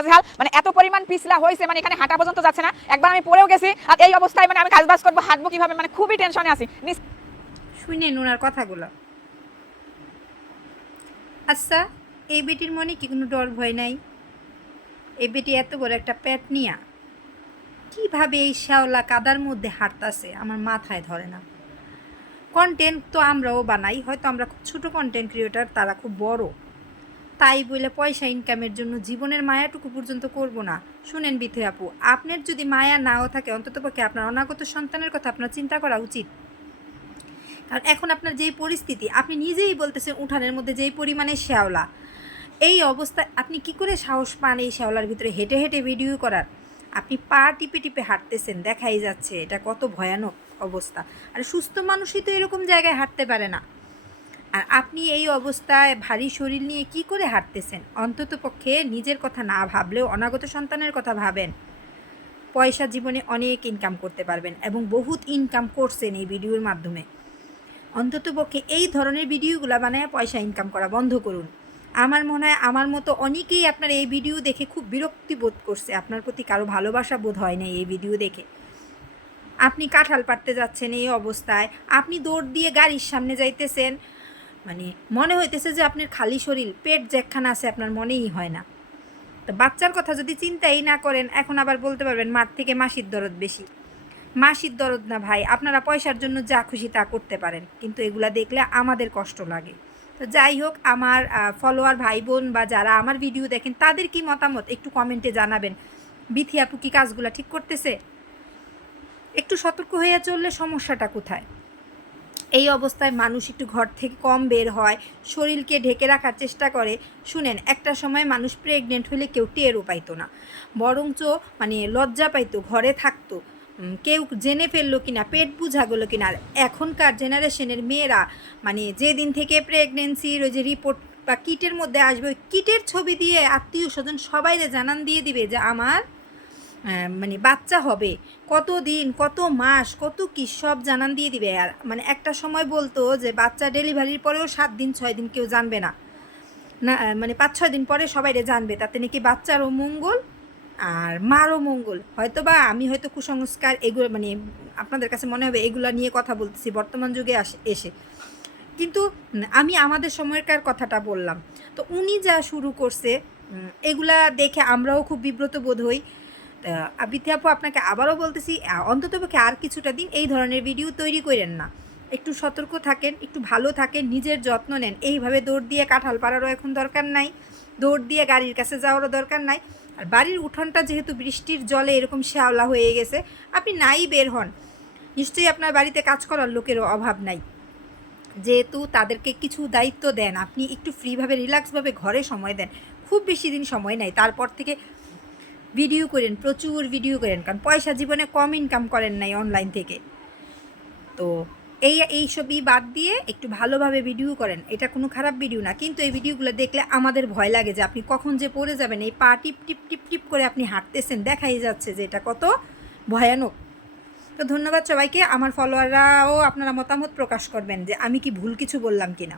নাজেহাল, মানে এত পরিমাণ পিছলা হয়েছে, মানে এখানে হাঁটা পর্যন্ত যাচ্ছে না। একবার আমি পড়েও গেছি, আর এই অবস্থায় মানে আমি কাজবাজ করবো, হাঁটবো কিভাবে, মানে খুবই টেনশনে আছি। শুনেন ওনার কথাগুলো। আচ্ছা, এই বেটির মনে কি কোনো ডর ভয় নাই? এই বেটি এত বড় একটা পেট নিয়া কিভাবে এই শ্যাওলা কাদার মধ্যে হাঁটতাছে আমার মাথায় ধরে না। কন্টেন্ট তো আমরাও বানাই, হয়তো আমরা খুব ছোটো কন্টেন্ট ক্রিয়েটার, তারা খুব বড়, তাই বলে পয়সা ইনকামের জন্য জীবনের মায়াটুকু পর্যন্ত করব না। শুনেন বিথে আপু, আপনার যদি মায়া নাও থাকে, অন্ততপক্ষে আপনার অনাগত সন্তানের কথা আপনার চিন্তা করা উচিত। কারণ এখন আপনার যেই পরিস্থিতি, আপনি নিজেই বলতেছেন উঠানের মধ্যে যেই পরিমাণে শ্যাওলা, এই অবস্থায় আপনি কি করে সাহস পান এই শ্যাওলার ভিতরে হেঁটে হেঁটে ভিডিও করার? আপনি পা টিপে টিপে হাঁটতেছেন, দেখাই যাচ্ছে এটা কত ভয়ানক অবস্থা। আর সুস্থ মানুষই তো এরকম জায়গায় হাঁটতে পারে না। আর আপনি এই অবস্থায় ভারী শরীর নিয়ে কি করে হাঁটতেছেন? অন্তত পক্ষে নিজের কথা না ভাবলেও অনাগত সন্তানের কথা ভাবেন। পয়সা জীবনে অনেক ইনকাম করতে পারবেন, এবং বহুত ইনকাম করছেন এই ভিডিওর মাধ্যমে। অন্ততপক্ষে এই ধরনের ভিডিওগুলো বানায় পয়সা ইনকাম করা বন্ধ করুন। আমার মনে হয় আমার মতো অনেকেই আপনার এই ভিডিও দেখে খুব বিরক্তি বোধ করছে, আপনার প্রতি কারো ভালোবাসা বোধ হয় না এই ভিডিও দেখে। আপনি কাঁঠাল পাড়তে যাচ্ছেন এই অবস্থায়, আপনি দৌড় দিয়ে গাড়ির সামনে যাইতেছেন, মানে মনে হইতেছে যে আপনার খালি শরীর, পেট যেখানে আছে আপনার মনেই হয় না। তো বাচ্চার কথা যদি চিন্তাই না করেন, এখন আবার বলতে পারবেন মার থেকে মাসির দরদ বেশি। মাসির দরদ না ভাই, আপনারা পয়সার জন্য যা খুশি তা করতে পারেন, কিন্তু এগুলা দেখলে আমাদের কষ্ট লাগে। তো যাই হোক, আমার ফলোয়ার ভাই বোন বা যারা আমার ভিডিও দেখেন, তাদের কি মতামত একটু কমেন্টে জানাবেন। বিথি আপু কি কাজগুলা ঠিক করতেছে? একটু সতর্ক হয়ে চললে সমস্যাটা কোথায়? এই অবস্থায় মানুষ একটু ঘর থেকে কম বের হয়, শরীরকে ঢেকে রাখার চেষ্টা করে। শুনেন, একটা সময় মানুষ প্রেগনেন্ট হলে কেউ টেরও পাইতো না, বরঞ্চ মানে লজ্জা পাইতো, ঘরে থাকতো, কেউ জেনে ফেললো কিনা, পেট বুঝা গেলো কিনা। আর এখনকার জেনারেশনের মেয়েরা মানে যেদিন থেকে প্রেগনেন্সির ওই যে রিপোর্ট বা কিটের মধ্যে আসবে, ওই কিটের ছবি দিয়ে আত্মীয় স্বজন সবাইরে জানান দিয়ে দিবে যে আমার মানে বাচ্চা হবে, কত দিন, কত মাস, কত কী সব জানান দিয়ে দিবে। আর মানে একটা সময় বলতো যে বাচ্চা ডেলিভারির পরেও 7 দিন 6 দিন কেউ জানবে না, না মানে 5-6 দিন পরে সবাইরে জানবে, তাতে নাকি বাচ্চারও মঙ্গল আর মারও মঙ্গল। হয়তো বা আমি হয়তো কুসংস্কার এগুলো মানে আপনাদের কাছে মনে হবে এগুলো নিয়ে কথা বলতেছি বর্তমান যুগে এসে, কিন্তু আমি আমাদের সময়কার কথাটা বললাম। তো উনি যা শুরু করছে, এগুলা দেখে আমরাও খুব বিব্রত বোধ হই। বিথি আপু, আপনাকে আবারও বলতেছি, অন্ততপক্ষে আর কিছুটা দিন এই ধরনের ভিডিও তৈরি করেন না। একটু সতর্ক থাকেন, একটু ভালো থাকেন, নিজের যত্ন নেন। এইভাবে দৌড় দিয়ে কাঁঠাল পাড়ারও এখন দরকার নাই, দৌড় দিয়ে গাড়ির কাছে যাওয়ারও দরকার নাই। আর বাড়ির উঠোনটা যেহেতু বৃষ্টির জলে এরকম শ্যাওলা হয়ে গেছে, আপনি নাই বের হন, নিশ্চয়ই আপনার বাড়িতে কাজ করার লোকেরও অভাব নাই। যেহেতু তাদেরকে কিছু দায়িত্ব দেন, আপনি একটু ফ্রিভাবে রিল্যাক্সভাবে ঘরে সময় দেন। খুব বেশি দিন সময় নাই, তারপর থেকে ভিডিও করেন, প্রচুর ভিডিও করেন, কারণ পয়সা জীবনে কম ইনকাম করেন নাই অনলাইন থেকে। তো এইসবই বাদ দিয়ে একটু ভালোভাবে ভিডিও করেন, এটা কোনো খারাপ ভিডিও না, কিন্তু এই ভিডিওগুলো দেখলে আমাদের ভয় লাগে যে আপনি কখন যে পড়ে যাবেন। এই পা টিপ টিপ টিপ টিপ করে আপনি হাঁটতেছেন, দেখাই যাচ্ছে যে এটা কত ভয়ানক। তো ধন্যবাদ সবাইকে। আমার ফলোয়াররাও আপনারা মতামত প্রকাশ করবেন যে আমি কি ভুল কিছু বললাম কিনা।